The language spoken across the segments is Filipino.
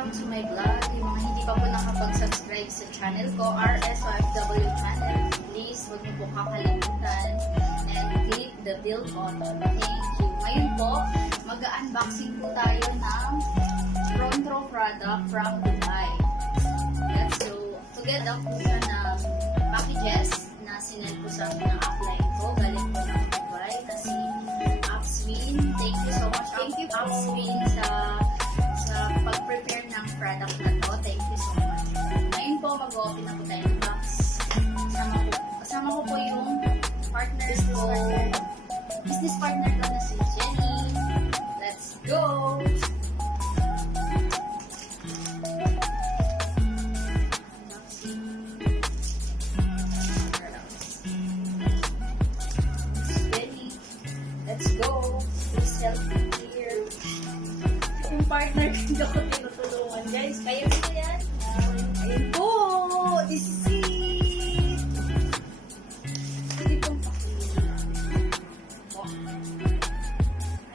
welcome to my vlog. Yung mga hindi pa po nakapag-subscribe sa channel ko, RSOFW channel, please huwag niyo po kakalimutan and click the bell button. Thank you. Ngayon po, mag-unboxing po tayo ng frontrow product from Dubai. So, together po siya ng packages na sinend po sa akin ng upline ko. Galing po ng Dubai na si Upswin. Thank you so much. Thank you Upswin sa pag-prepare ng product na to. Thank you so much. Ngayon po, mag-open na po tayo ng box. Kasama ko po yung business partner ko na si Jenny. Let's go! Let's go! Please help me here. Yung partner ko ko tinutulungan, guys. Kaya mo yan? Ayun po! This is it! Pwede pong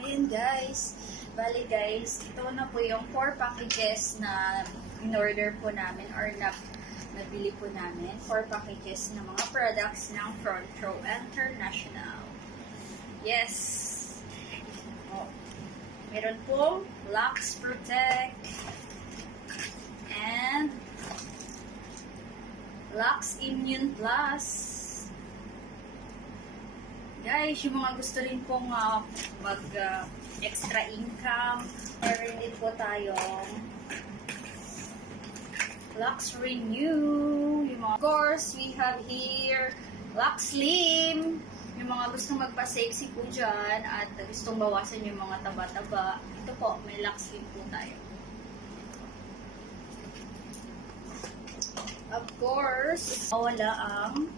ayun, guys. Bali, guys, ito na po yung 4 packages na in-order po namin or nabili po namin. 4 packages ng mga products ng Frontrow International. Yes! Oh. Meron pong Luxxe Protect and Luxxe Immune Plus. Guys, yung mga gusto rin pong extra income, meron din po tayong Luxxe Renew. Yung mga, of course, we have here Luxxe Slim. Yung mga gustong magpa-sexy po dyan at gustong bawasan yung mga taba-taba, ito po, may Luxxe Slim po tayo. Of course, wala ang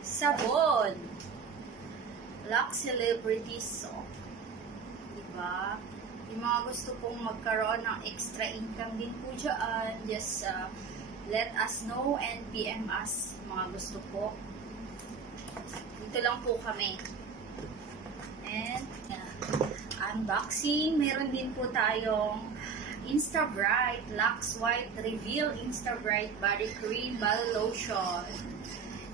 sabon. Luxxe Celebrity Soap. Diba? Yung mga gusto pong magkaroon ng extra income din po dyan, just let us know and PM us, mga gusto po. Dito lang po kami. And, unboxing. Meron din po tayong Insta Bright Luxe White Reveal Insta Bright Body Cream Body Lotion.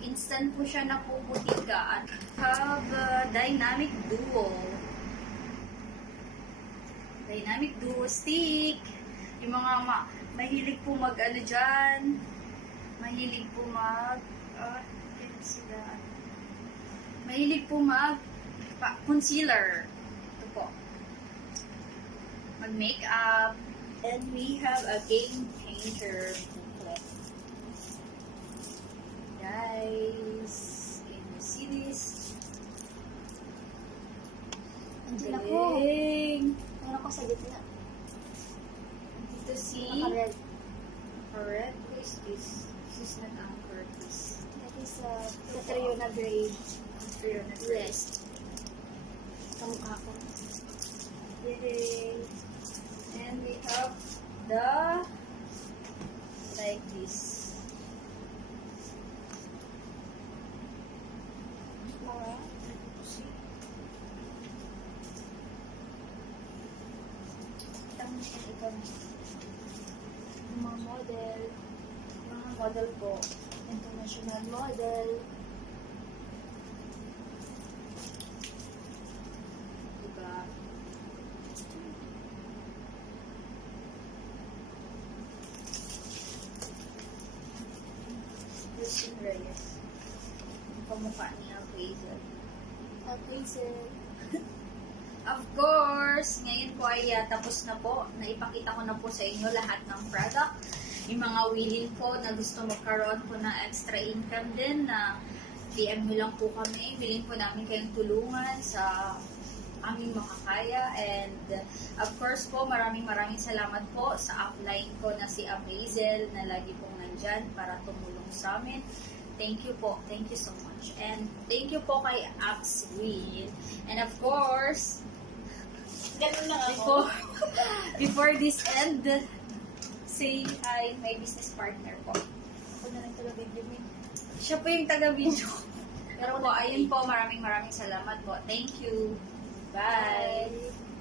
Instant po siya napuputika at have Dynamic Duo. Dynamic Duo Stick. Yung mga mahilig po mag-ano dyan. Mahilig po mahilig po concealer. Ito po. Mag-makeup. And we have a game changer booklet. Guys, can you see this? Andiyan ako. Meron ako sa gitna. Dito si Naka-red. red. What is this? This is not anchor. This. That is Catriona Gray. Yes. Kamukha ko. Yay! And we have the like this. Mga mga model. Mga model po. International model. Diba? Christian Reyes. Ang pamukha niya, Hazel. Hazel. Of course, ngayon po ay tapos na po. Naipakita ko na po sa inyo lahat ng product. Yung mga willing po na gusto magkaroon po ng extra income din na PM nyo lang po kami. Willing po namin kayong tulungan sa aming makakaya. And of course po, maraming salamat po sa upline ko na si Hazel na lagi pong nandyan para tumulong sa amin. Thank you po. Thank you so much. And thank you po kay Upswin. And of course, Ganun na ako. before this end, say hi, my business partner po. Ako na lang taga-video mo. Siya po yung taga-video. Pero po, ayun po, maraming salamat po. Thank you. Bye. Bye.